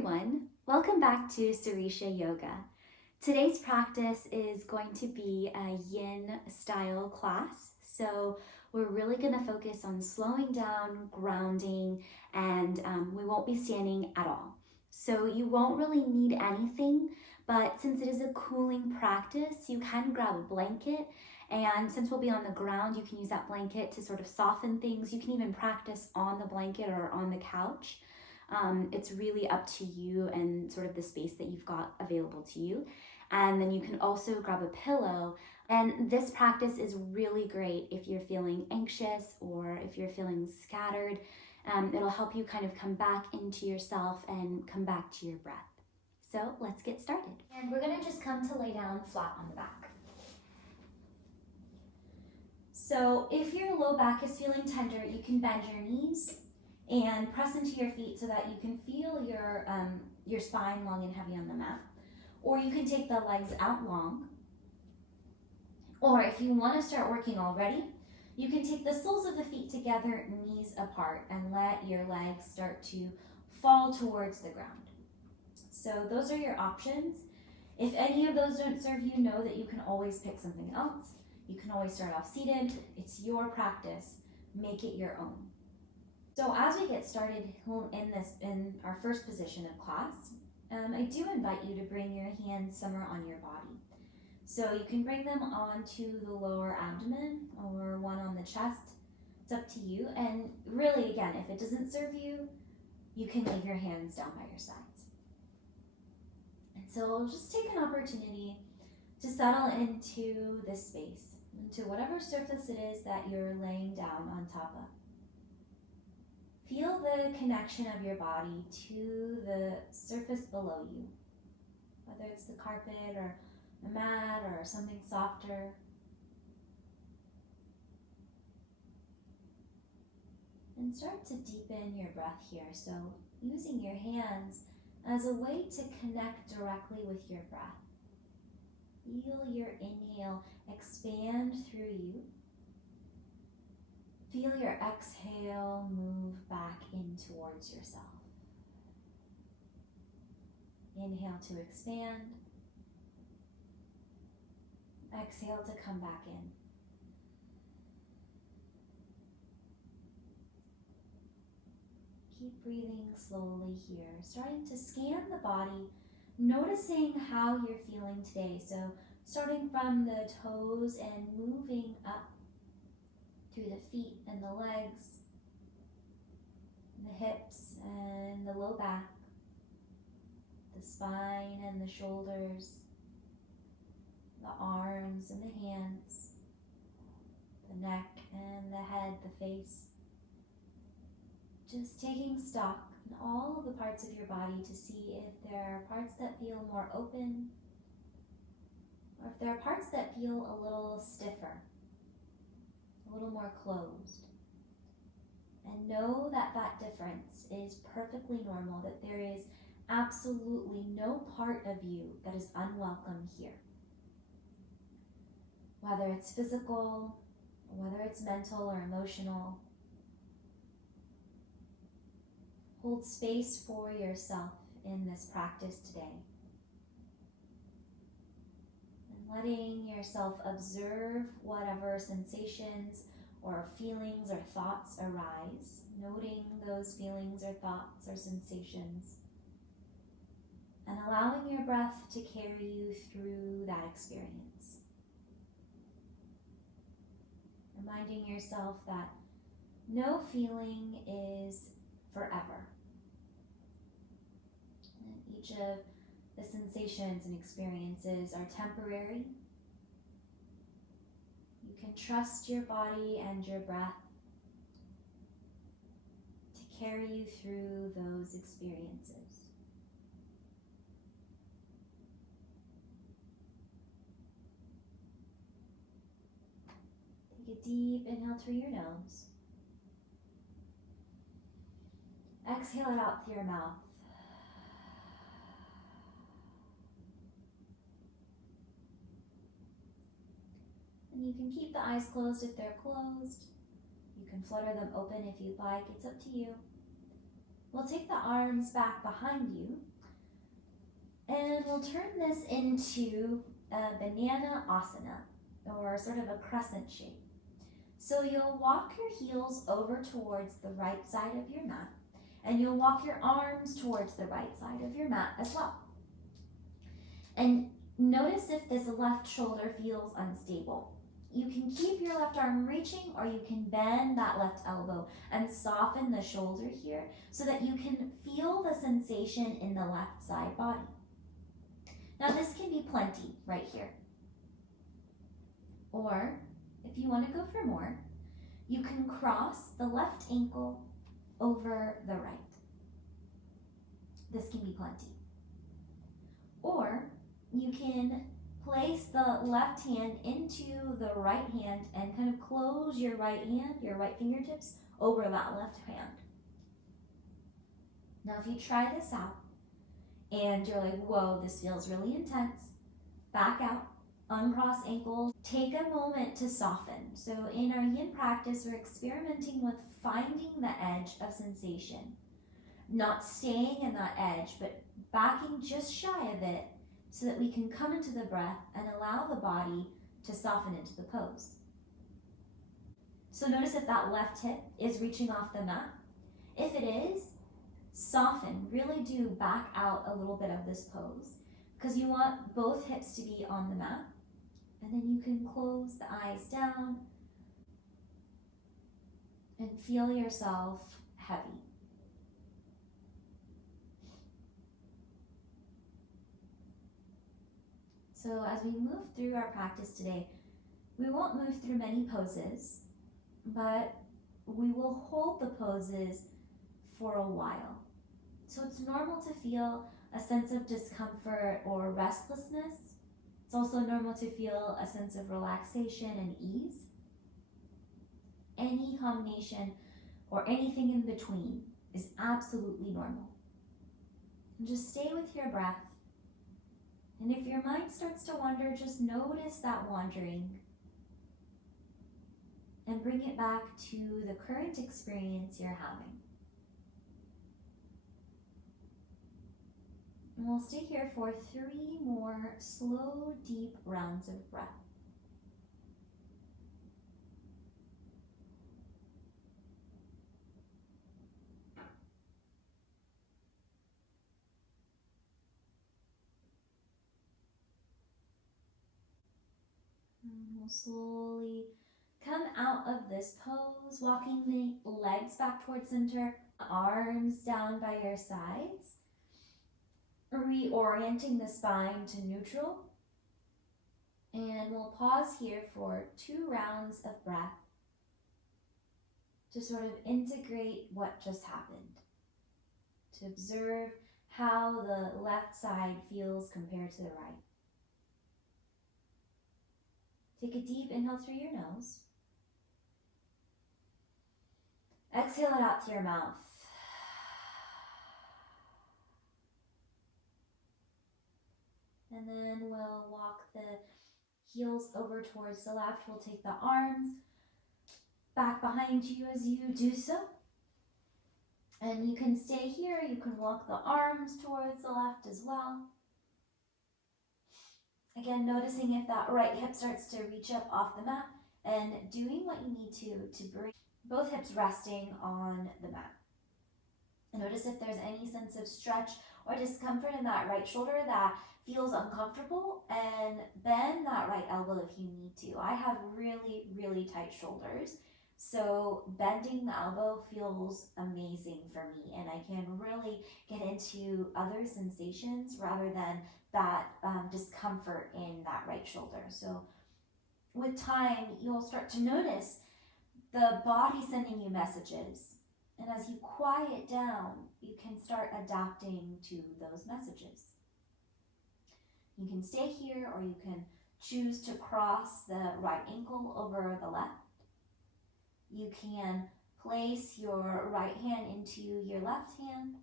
everyone, welcome back to Sireesha Yoga. Today's practice is going to be a YIN style class. So we're really going to focus on slowing down, grounding, and we won't be standing at all. So you won't really need anything, but since it is a cooling practice, you can grab a blanket. And since we'll be on the ground, you can use that blanket to sort of soften things. You can even practice on the blanket or on the couch. It's really up to you and sort of the space that you've got available to you. And then you can also grab a pillow. And this practice is really great if you're feeling anxious or if you're feeling scattered. It'll help you kind of come back into yourself and come back to your breath. So let's get started. And we're gonna just come to lay down flat on the back. So if your low back is feeling tender, you can bend your knees and press into your feet so that you can feel your spine long and heavy on the mat. Or you can take the legs out long. Or if you want to start working already, you can take the soles of the feet together, knees apart, and let your legs start to fall towards the ground. So those are your options. If any of those don't serve you, know that you can always pick something else. You can always start off seated. It's your practice. Make it your own. So as we get started in our first position of class, I do invite you to bring your hands somewhere on your body. So you can bring them onto the lower abdomen or one on the chest. It's up to you. And really, again, if it doesn't serve you, you can leave your hands down by your sides. And so we'll just take an opportunity to settle into this space, into whatever surface it is that you're laying down on top of. Feel the connection of your body to the surface below you, whether it's the carpet or a mat or something softer. And start to deepen your breath here. So using your hands as a way to connect directly with your breath. Feel your inhale expand through you. Feel your exhale move back in towards yourself. Inhale to expand. Exhale to come back in. Keep breathing slowly here, starting to scan the body, noticing how you're feeling today. So starting from the toes and moving up through the feet and the legs, the hips and the low back, the spine and the shoulders, the arms and the hands, the neck and the head, the face. Just taking stock in all of the parts of your body to see if there are parts that feel more open or if there are parts that feel a little stiffer, a little more closed. And know that that difference is perfectly normal, that there is absolutely no part of you that is unwelcome here. Whether it's physical, whether it's mental or emotional, hold space for yourself in this practice today. And letting yourself observe whatever sensations or feelings or thoughts arise, noting those feelings or thoughts or sensations, and allowing your breath to carry you through that experience. Reminding yourself that no feeling is forever. And each of the sensations and experiences are temporary. You can trust your body and your breath to carry you through those experiences. Take a deep inhale through your nose. Exhale it out through your mouth. And you can keep the eyes closed if they're closed. You can flutter them open if you'd like. It's up to you. We'll take the arms back behind you and we'll turn this into a banana asana, or sort of a crescent shape. So you'll walk your heels over towards the right side of your mat, and you'll walk your arms towards the right side of your mat as well. And notice if this left shoulder feels unstable. You can keep your left arm reaching, or you can bend that left elbow and soften the shoulder here so that you can feel the sensation in the left side body. Now this can be plenty right here. Or if you want to go for more, you can cross the left ankle over the right. This can be plenty. Or you can place the left hand into the right hand and kind of close your right hand, your right fingertips, over that left hand. Now if you try this out and you're like, whoa, this feels really intense, back out, uncross ankles, take a moment to soften. So in our yin practice, we're experimenting with finding the edge of sensation, not staying in that edge, but backing just shy of it so that we can come into the breath and allow the body to soften into the pose. So notice if that left hip is reaching off the mat. If it is, soften, really do back out a little bit of this pose because you want both hips to be on the mat. And then you can close the eyes down and feel yourself heavy. So as we move through our practice today, we won't move through many poses, but we will hold the poses for a while. So it's normal to feel a sense of discomfort or restlessness. It's also normal to feel a sense of relaxation and ease. Any combination or anything in between is absolutely normal. And just stay with your breath. And if your mind starts to wander, just notice that wandering and bring it back to the current experience you're having. And we'll stay here for 3 more slow, deep rounds of breath. And we'll slowly come out of this pose, walking the legs back towards center, arms down by your sides, reorienting the spine to neutral. And we'll pause here for 2 rounds of breath to sort of integrate what just happened, to observe how the left side feels compared to the right. Take a deep inhale through your nose. Exhale it out through your mouth. And then we'll walk the heels over towards the left. We'll take the arms back behind you as you do so. And you can stay here. You can walk the arms towards the left as well. Again, noticing if that right hip starts to reach up off the mat and doing what you need to bring both hips resting on the mat. And notice if there's any sense of stretch or discomfort in that right shoulder that feels uncomfortable, and bend that right elbow if you need to. I have really, really tight shoulders, so bending the elbow feels amazing for me, and I can really get into other sensations rather than that discomfort in that right shoulder. So with time, you'll start to notice the body sending you messages. And as you quiet down, you can start adapting to those messages. You can stay here, or you can choose to cross the right ankle over the left. You can place your right hand into your left hand.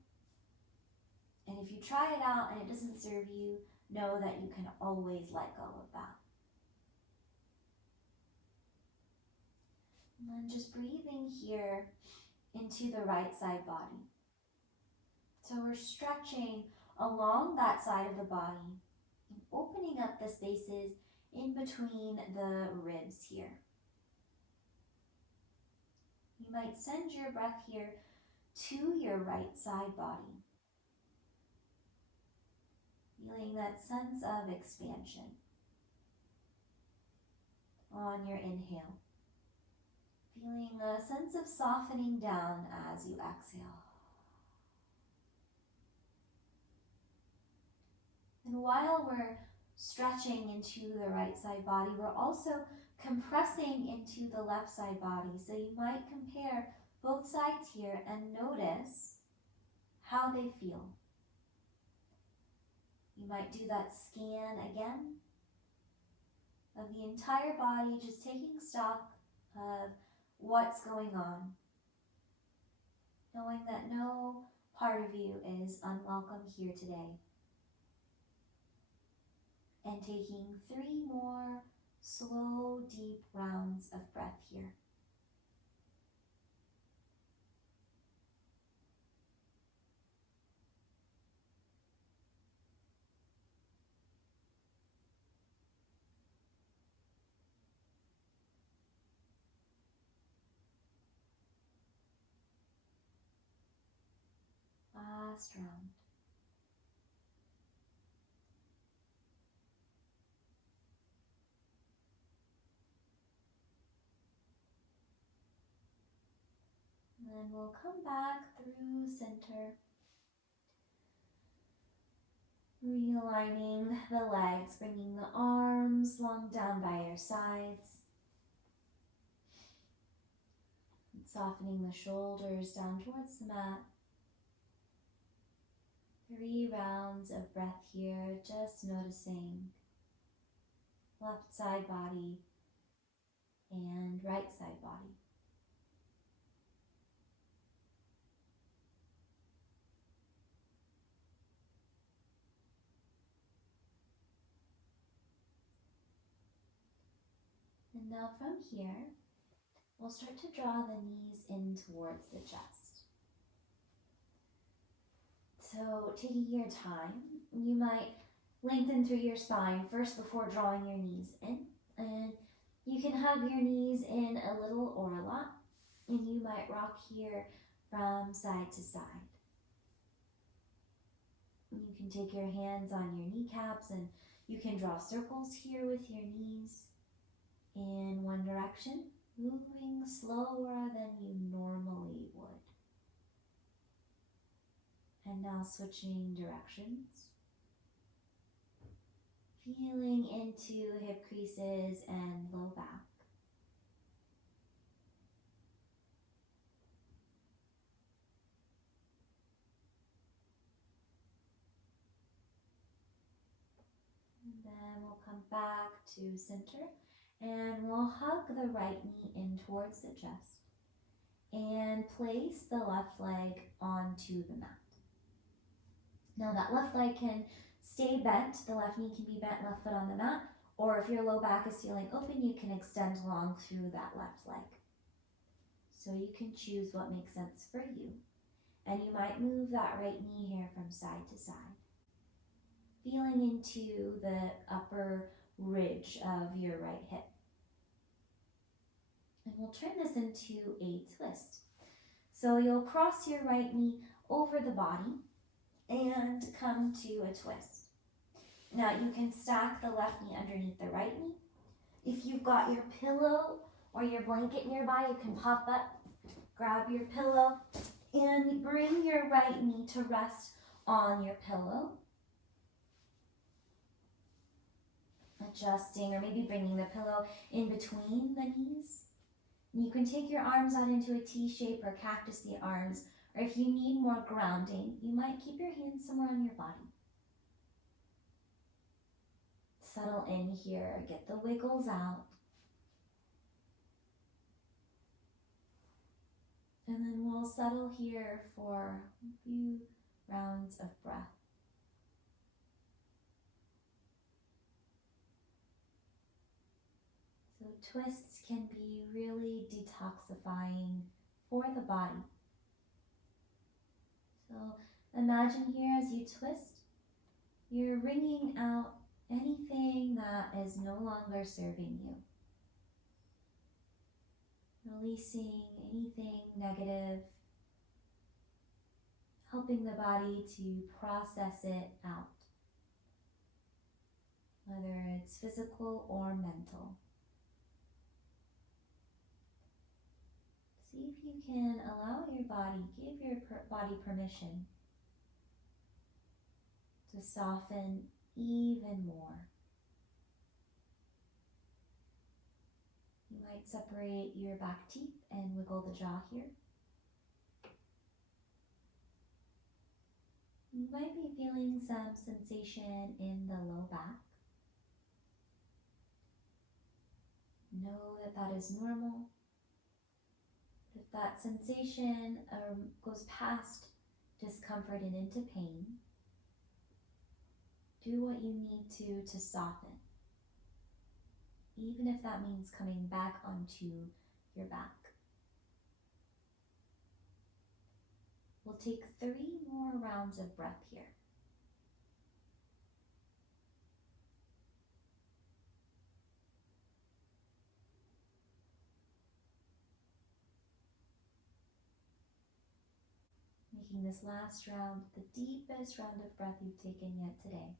And if you try it out and it doesn't serve you, know that you can always let go of that. And then just breathing here into the right side body. So we're stretching along that side of the body, opening up the spaces in between the ribs here. You might send your breath here to your right side body, feeling that sense of expansion on your inhale, feeling a sense of softening down as you exhale. And while we're stretching into the right side body, we're also compressing into the left side body. So you might compare both sides here and notice how they feel. You might do that scan again of the entire body, just taking stock of what's going on, knowing that no part of you is unwelcome here today. And taking 3 more slow, deep rounds of breath here. Last round. And then we'll come back through center, realigning the legs, bringing the arms long down by your sides, and softening the shoulders down towards the mat. 3 rounds of breath here, just noticing left side body and right side body. And now from here, we'll start to draw the knees in towards the chest. So taking your time, you might lengthen through your spine first before drawing your knees in. And you can hug your knees in a little or a lot. And you might rock here from side to side. You can take your hands on your kneecaps and you can draw circles here with your knees in one direction, moving slower than you normally would. And now switching directions. Feeling into hip creases and low back. And then we'll come back to center and we'll hug the right knee in towards the chest and place the left leg onto the mat. Now that left leg can stay bent, the left knee can be bent, left foot on the mat, or if your low back is feeling open, you can extend long through that left leg. So you can choose what makes sense for you. And you might move that right knee here from side to side, feeling into the upper ridge of your right hip. And we'll turn this into a twist. So you'll cross your right knee over the body and come to a twist. Now you can stack the left knee underneath the right knee. If you've got your pillow or your blanket nearby, you can pop up, grab your pillow, and bring your right knee to rest on your pillow. Adjusting or maybe bringing the pillow in between the knees. You can take your arms out into a T shape or cactus the arms, or if you need more grounding, you might keep your hands somewhere on your body. Settle in here, get the wiggles out. And then we'll settle here for a few rounds of breath. So twists can be really detoxifying for the body. So Imagine here as you twist, you're wringing out anything that is no longer serving you. Releasing anything negative, helping the body to process it out, whether it's physical or mental. See if you can allow your body, give your body permission to soften even more. You might separate your back teeth and wiggle the jaw here. You might be feeling some sensation in the low back. Know that that is normal. If that sensation goes past discomfort and into pain, do what you need to soften, even if that means coming back onto your back. We'll take 3 more rounds of breath here. Making this last round the deepest round of breath you've taken yet today.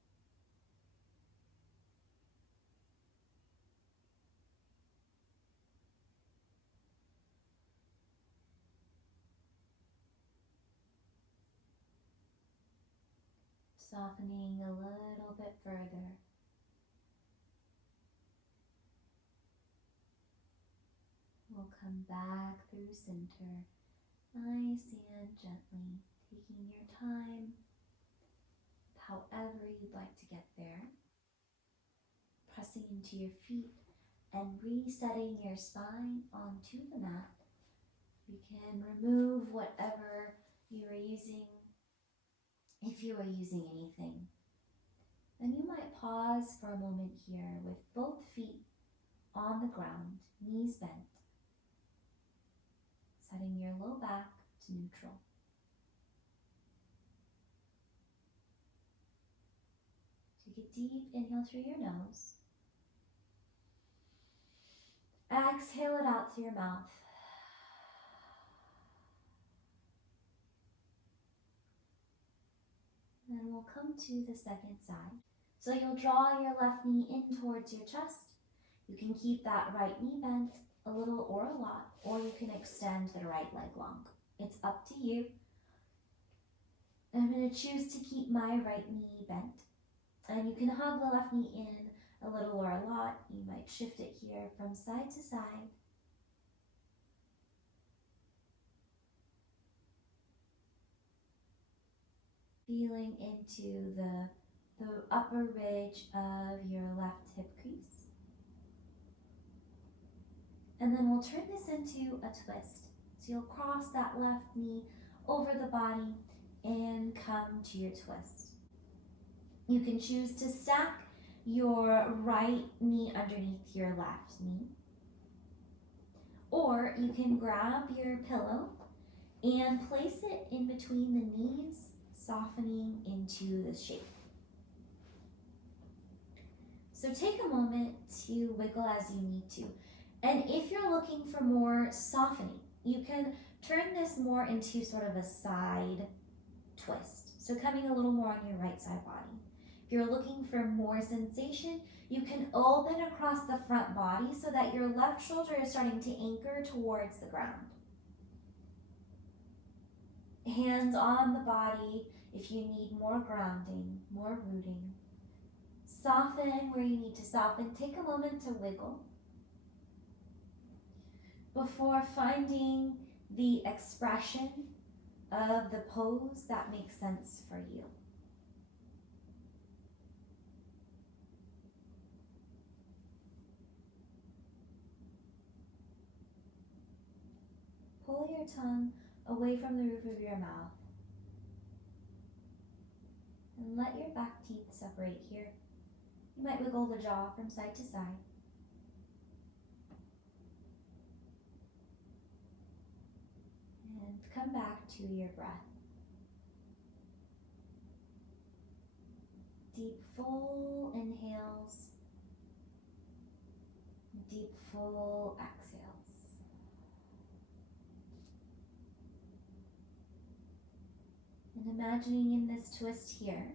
Softening a little bit further. We'll come back through center, nice and gently, taking your time, however you'd like to get there. Pressing into your feet and resetting your spine onto the mat. You can remove whatever you are using, if you are using anything. Then you might pause for a moment here with both feet on the ground, knees bent, setting your low back to neutral. Take a deep inhale through your nose. Exhale it out through your mouth. And then we'll come to the second side. So you'll draw your left knee in towards your chest. You can keep that right knee bent a little or a lot, or you can extend the right leg long. It's up to you. I'm going to choose to keep my right knee bent. And you can hug the left knee in a little or a lot. You might shift it here from side to side. Feeling into the upper ridge of your left hip crease. And then we'll turn this into a twist. So you'll cross that left knee over the body and come to your twist. You can choose to stack your right knee underneath your left knee. Or you can grab your pillow and place it in between the knees, softening into the shape. So take a moment to wiggle as you need to. And if you're looking for more softening, you can turn this more into sort of a side twist. So coming a little more on your right side body. If you're looking for more sensation, you can open across the front body so that your left shoulder is starting to anchor towards the ground. Hands on the body if you need more grounding, more rooting. Soften where you need to soften. Take a moment to wiggle before finding the expression of the pose that makes sense for you. Pull your tongue away from the roof of your mouth and let your back teeth separate here. You might wiggle the jaw from side to side. And come back to your breath. Deep, full inhales. Deep, full exhales. And imagining in this twist here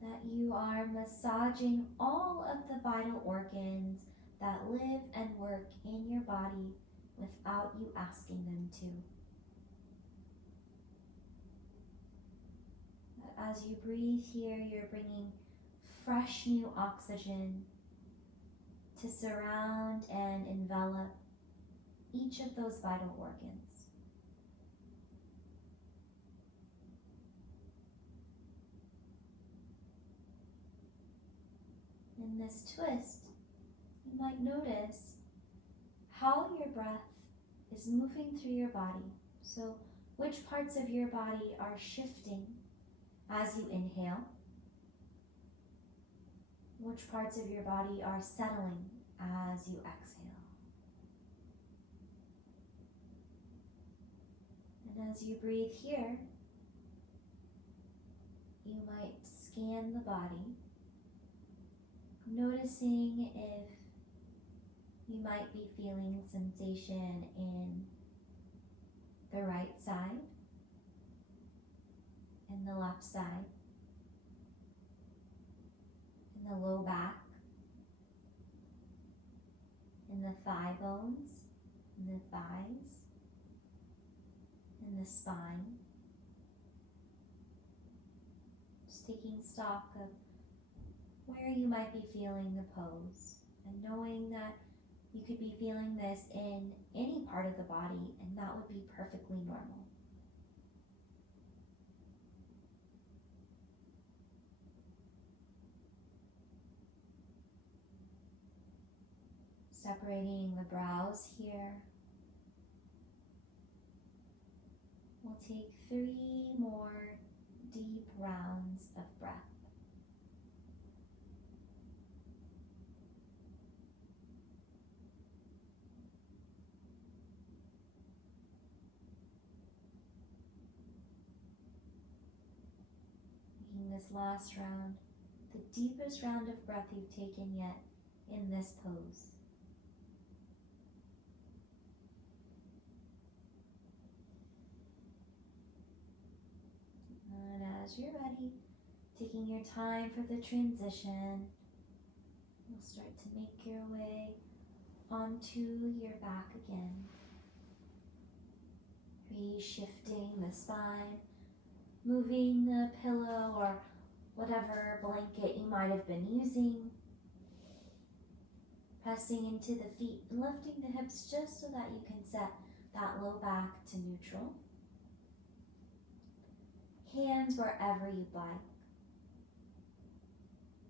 that you are massaging all of the vital organs that live and work in your body without you asking them to. As you breathe here, you're bringing fresh new oxygen to surround and envelop each of those vital organs. In this twist, you might notice how your breath is moving through your body. So which parts of your body are shifting as you inhale? Which parts of your body are settling as you exhale? And as you breathe here, you might scan the body, noticing if you might be feeling sensation in the right side, in the left side, in the low back, in the thigh bones, in the thighs, in the spine. Just taking stock of where you might be feeling the pose, and knowing that you could be feeling this in any part of the body, and that would be perfectly normal. Separating the brows here. We'll take 3 more deep rounds of breath. Making this last round the deepest round of breath you've taken yet in this pose. And as you're ready, taking your time for the transition, you'll start to make your way onto your back again. Reshifting the spine, moving the pillow or whatever blanket you might have been using, pressing into the feet and lifting the hips just so that you can set that low back to neutral. Hands wherever you'd like.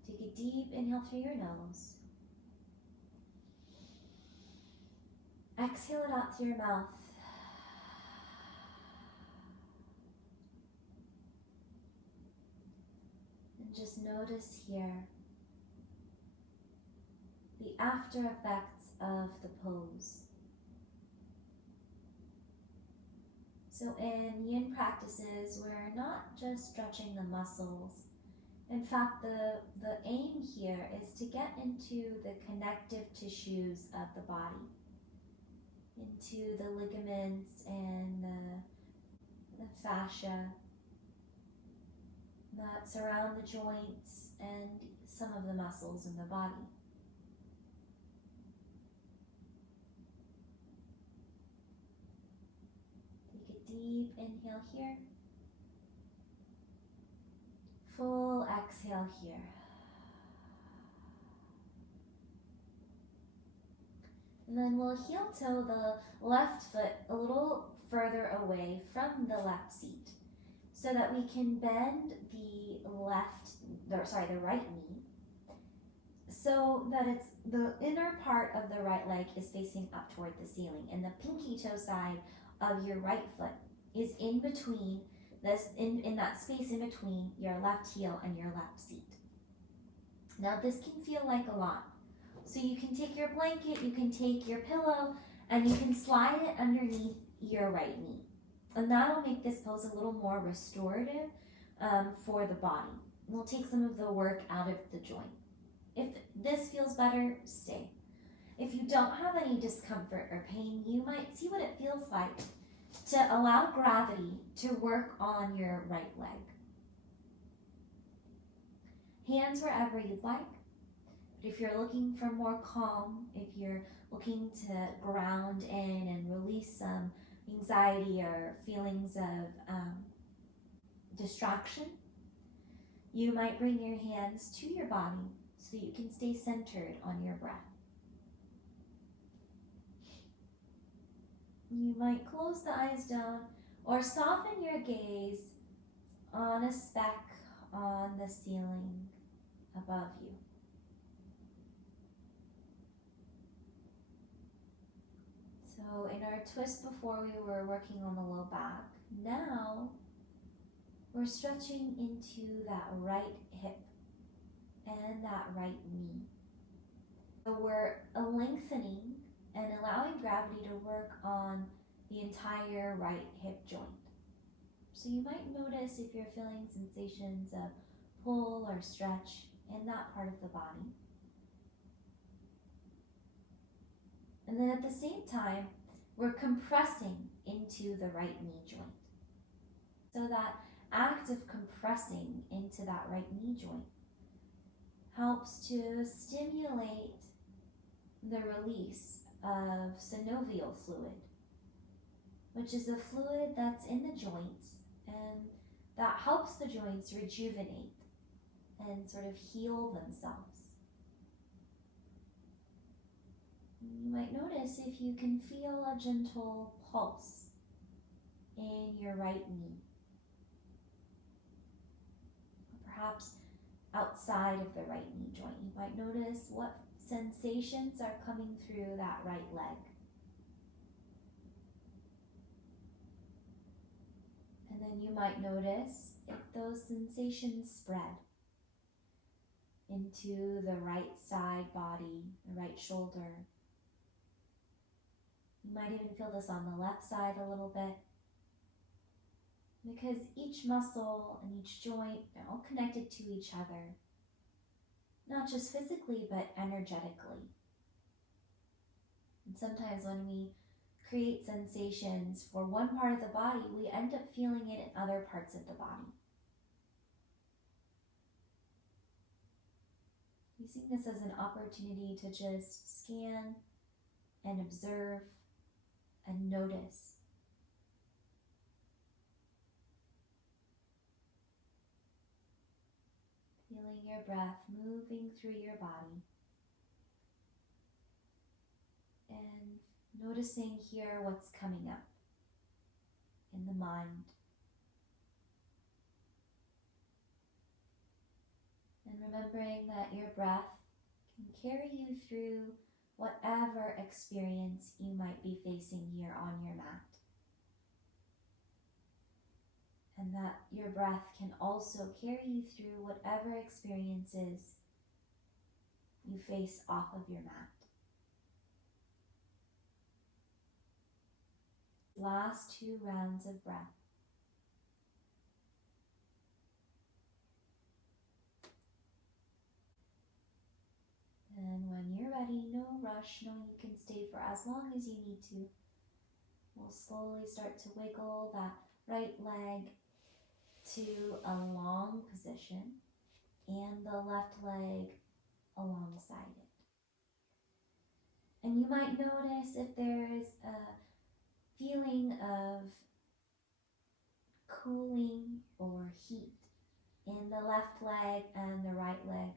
Take a deep inhale through your nose. Exhale it out through your mouth. And just notice here the after effects of the pose. So in yin practices, we're not just stretching the muscles. In fact, the aim here is to get into the connective tissues of the body, into the ligaments and the fascia that surround the joints and some of the muscles in the body. Deep inhale here. Full exhale here. And then we'll heel toe the left foot a little further away from the left seat so that we can bend the right knee so that it's the inner part of the right leg is facing up toward the ceiling, and the pinky toe side of your right foot is in between this, in that space in between your left heel and your left seat. Now this can feel like a lot. So you can take your blanket, you can take your pillow, and you can slide it underneath your right knee. And that'll make this pose a little more restorative for the body. will take some of the work out of the joint. If this feels better, stay. If you don't have any discomfort or pain, you might see what it feels like to allow gravity to work on your right leg. Hands wherever you'd like. But if you're looking for more calm, if you're looking to ground in and release some anxiety or feelings of distraction, you might bring your hands to your body so you can stay centered on your breath. You might close the eyes down or soften your gaze on a speck on the ceiling above you. So in our twist before, we were working on the low back. Now we're stretching into that right hip and that right knee. So we're lengthening and allowing gravity to work on the entire right hip joint. So you might notice if you're feeling sensations of pull or stretch in that part of the body. And then at the same time, we're compressing into the right knee joint. So that act of compressing into that right knee joint helps to stimulate the release of synovial fluid, which is a fluid that's in the joints and that helps the joints rejuvenate and sort of heal themselves. You might notice if you can feel a gentle pulse in your right knee, perhaps outside of the right knee joint. You might notice what sensations are coming through that right leg. And then you might notice if those sensations spread into the right side body, the right shoulder. You might even feel this on the left side a little bit, because each muscle and each joint are all connected to each other, not just physically, but energetically. And sometimes when we create sensations for one part of the body, we end up feeling it in other parts of the body. Using this as an opportunity to just scan and observe and notice. Feeling your breath moving through your body. And noticing here what's coming up in the mind. And remembering that your breath can carry you through whatever experience you might be facing here on your mat. And that your breath can also carry you through whatever experiences you face off of your mat. Last 2 rounds of breath. And when you're ready, no rush, knowing you can stay for as long as you need to. We'll slowly start to wiggle that right leg to a long position and the left leg alongside it. And you might notice if there's a feeling of cooling or heat in the left leg and the right leg,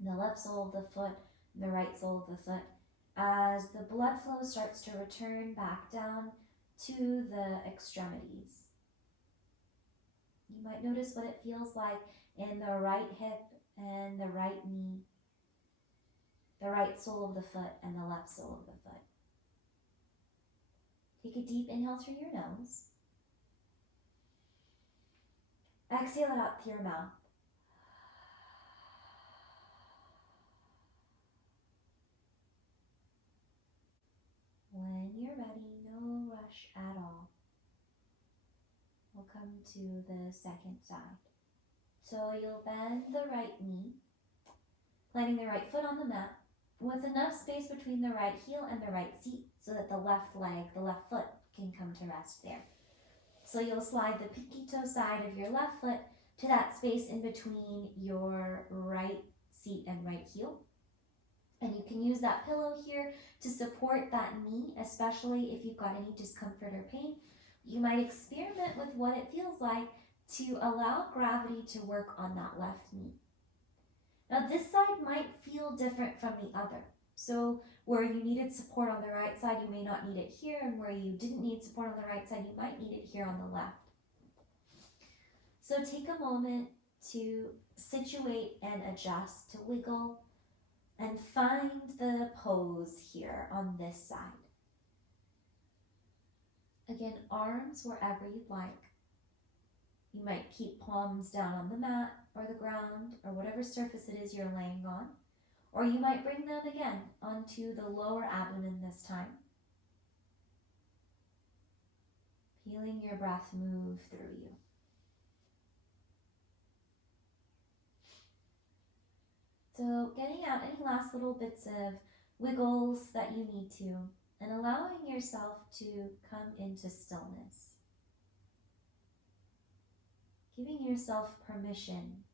the left sole of the foot and the right sole of the foot, as the blood flow starts to return back down to the extremities. You might notice what it feels like in the right hip and the right knee, the right sole of the foot and the left sole of the foot. Take a deep inhale through your nose. Exhale it out through your mouth. When you're ready, no rush at all. We'll come to the second side. So you'll bend the right knee, planting the right foot on the mat with enough space between the right heel and the right seat so that the left leg, the left foot can come to rest there. So you'll slide the pinky toe side of your left foot to that space in between your right seat and right heel. And you can use that pillow here to support that knee, especially if you've got any discomfort or pain. You might experiment with what it feels like to allow gravity to work on that left knee. Now this side might feel different from the other. So where you needed support on the right side, you may not need it here, and where you didn't need support on the right side, you might need it here on the left. So take a moment to situate and adjust, to wiggle, and find the pose here on this side. Again, arms wherever you'd like. You might keep palms down on the mat or the ground or whatever surface it is you're laying on. Or you might bring them again onto the lower abdomen this time. Feeling your breath move through you. So getting out any last little bits of wiggles that you need to, and allowing yourself to come into stillness. Giving yourself permission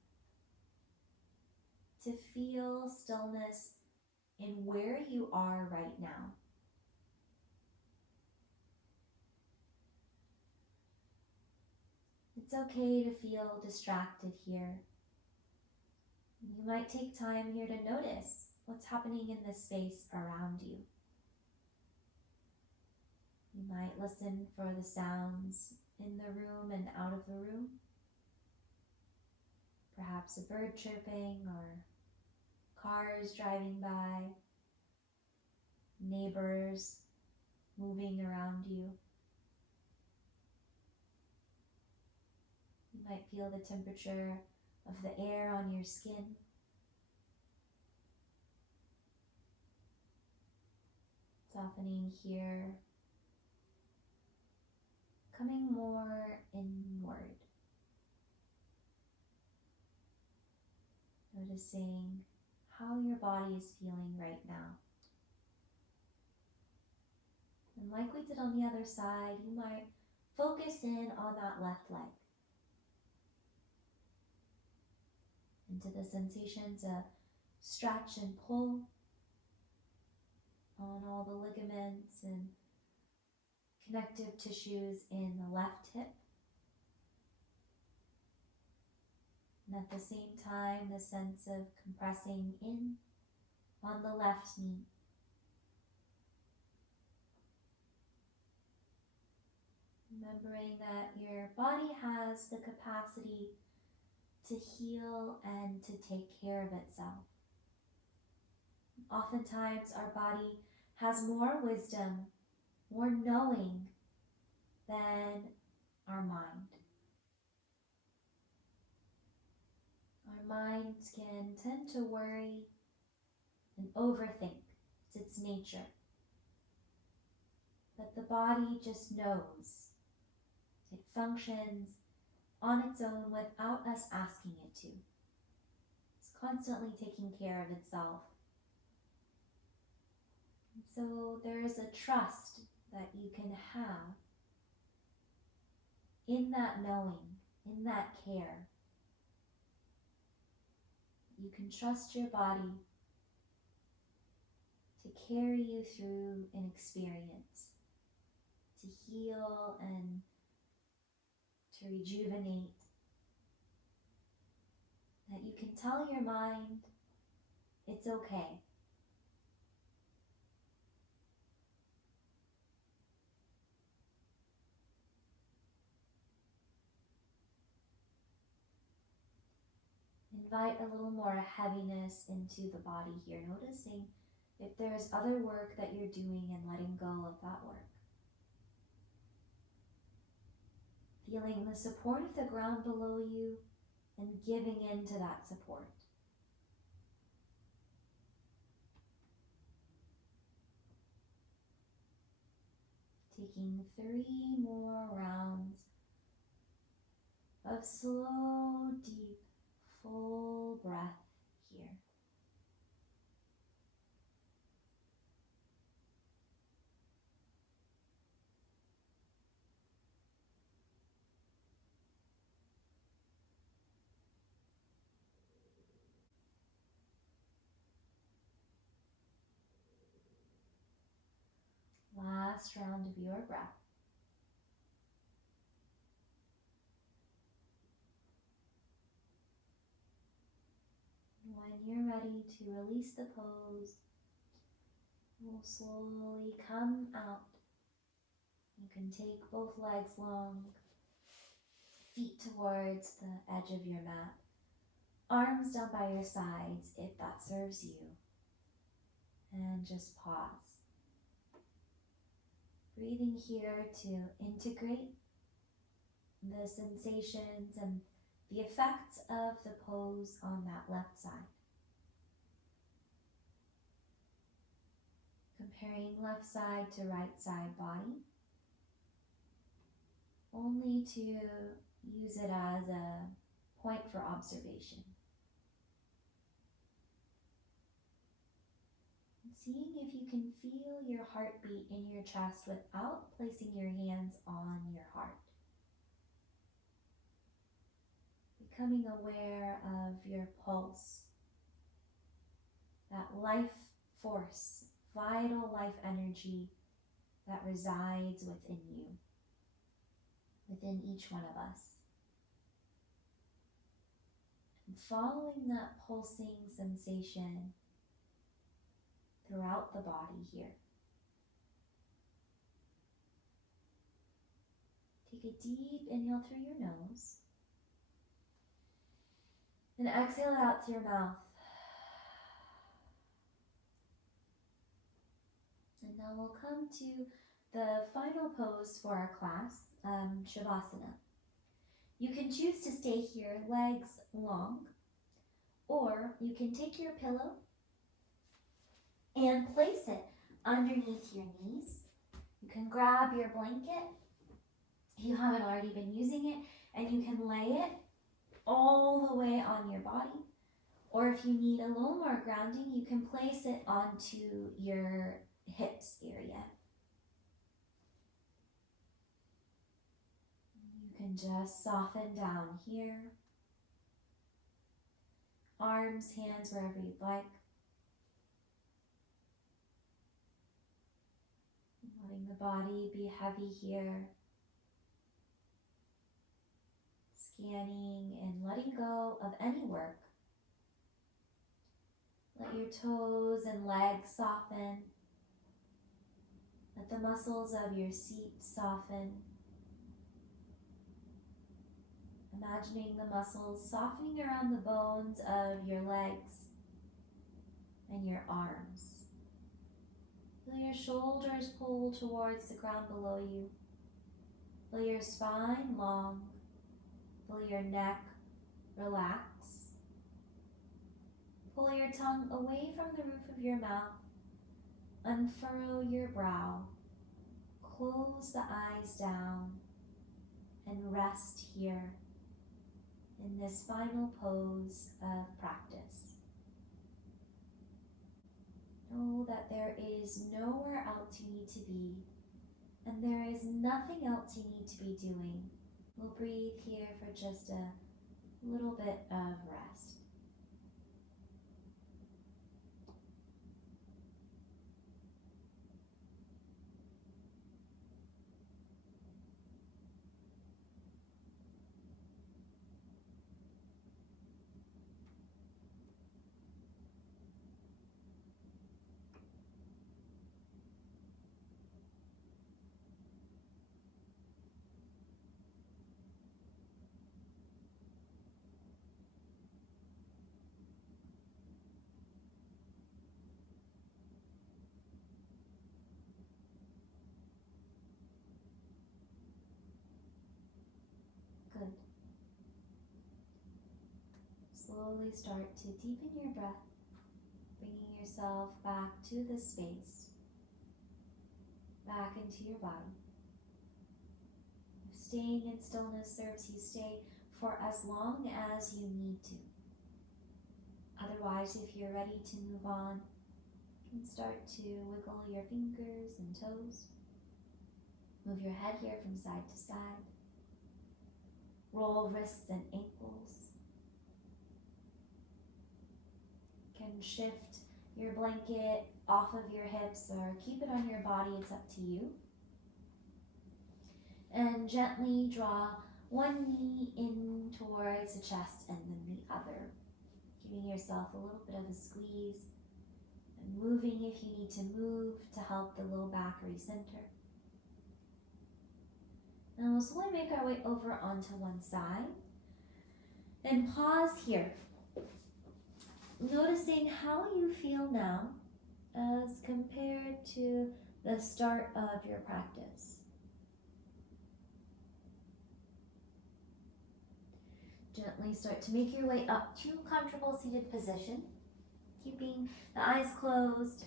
to feel stillness in where you are right now. It's okay to feel distracted here. You might take time here to notice what's happening in this space around you. You might listen for the sounds in the room and out of the room. Perhaps a bird chirping or cars driving by, neighbors moving around you. You might feel the temperature of the air on your skin. Softening here, coming more inward. Noticing how your body is feeling right now. And like we did on the other side, you might focus in on that left leg. Into the sensations of stretch and pull on all the ligaments and connective tissues in the left hip. And at the same time, the sense of compressing in on the left knee. Remembering that your body has the capacity to heal and to take care of itself. Oftentimes our body has more wisdom, more knowing than our mind. Our minds can tend to worry and overthink. It's its nature. But the body just knows. It functions on its own without us asking it to. It's constantly taking care of itself. And so there is a trust that you can have in that knowing, in that care. You can trust your body to carry you through an experience, to heal and to rejuvenate. That you can tell your mind, it's okay. Invite a little more heaviness into the body here, noticing if there's other work that you're doing and letting go of that work. Feeling the support of the ground below you and giving into that support. Taking 3 more rounds of slow, deep last round of your breath. When you're ready to release the pose, we'll slowly come out. You can take both legs long, feet towards the edge of your mat, arms down by your sides if that serves you, and just pause. Breathing here to integrate the sensations and the effects of the pose on that left side. Comparing left side to right side body, only to use it as a point for observation. Seeing if you can feel your heartbeat in your chest without placing your hands on your heart. Becoming aware of your pulse, that life force, vital life energy that resides within you, within each one of us. And following that pulsing sensation throughout the body here. Take a deep inhale through your nose and exhale it out through your mouth. And now we'll come to the final pose for our class, Shavasana. You can choose to stay here, legs long, or you can take your pillow and place it underneath your knees. You can grab your blanket if you haven't already been using it, and you can lay it all the way on your body. Or if you need a little more grounding, you can place it onto your hips area. You can just soften down here. Arms, hands, wherever you'd like. Letting the body be heavy here. Scanning and letting go of any work. Let your toes and legs soften. Let the muscles of your seat soften. Imagining the muscles softening around the bones of your legs and your arms. Feel your shoulders pull towards the ground below you. Feel your spine long. Feel your neck relax. Pull your tongue away from the roof of your mouth. Unfurrow your brow. Close the eyes down and rest here in this final pose of practice. Know that there is nowhere else you need to be, and there is nothing else you need to be doing. We'll breathe here for just a little bit of rest. Good. Slowly start to deepen your breath, bringing yourself back to the space, back into your body. If staying in stillness serves you, stay for as long as you need to. Otherwise, if you're ready to move on, you can start to wiggle your fingers and toes. Move your head here from side to side. Roll wrists and ankles. You can shift your blanket off of your hips or keep it on your body, it's up to you. And gently draw one knee in towards the chest and then the other, giving yourself a little bit of a squeeze and moving if you need to move to help the low back recenter. And we'll slowly make our way over onto one side. Then pause here, noticing how you feel now as compared to the start of your practice. Gently start to make your way up to a comfortable seated position, keeping the eyes closed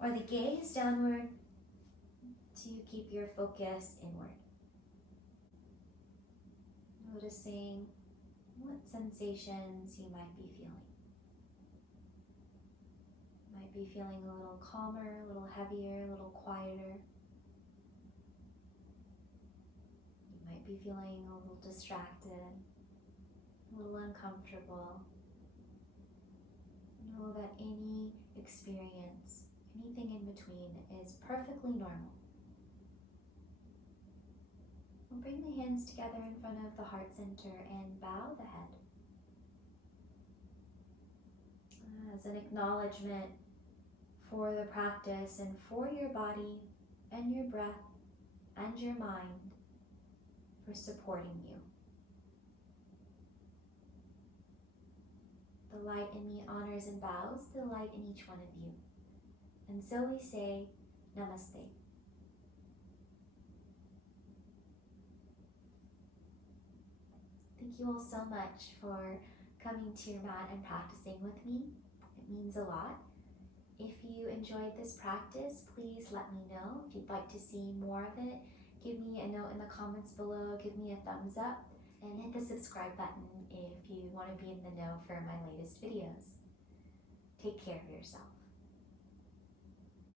or the gaze downward to keep your focus inward. Noticing what sensations you might be feeling. You might be feeling a little calmer, a little heavier, a little quieter. You might be feeling a little distracted, a little uncomfortable. Know that any experience, anything in between, is perfectly normal. We'll bring the hands together in front of the heart center and bow the head as an acknowledgement for the practice and for your body and your breath and your mind for supporting you. The light in me honors and bows the light in each one of you. And so we say, Namaste. Thank you all so much for coming to your mat and practicing with me. It means a lot. If you enjoyed this practice, please let me know. If you'd like to see more of it, give me a note in the comments below, give me a thumbs up, and hit the subscribe button if you want to be in the know for my latest videos. Take care of yourself.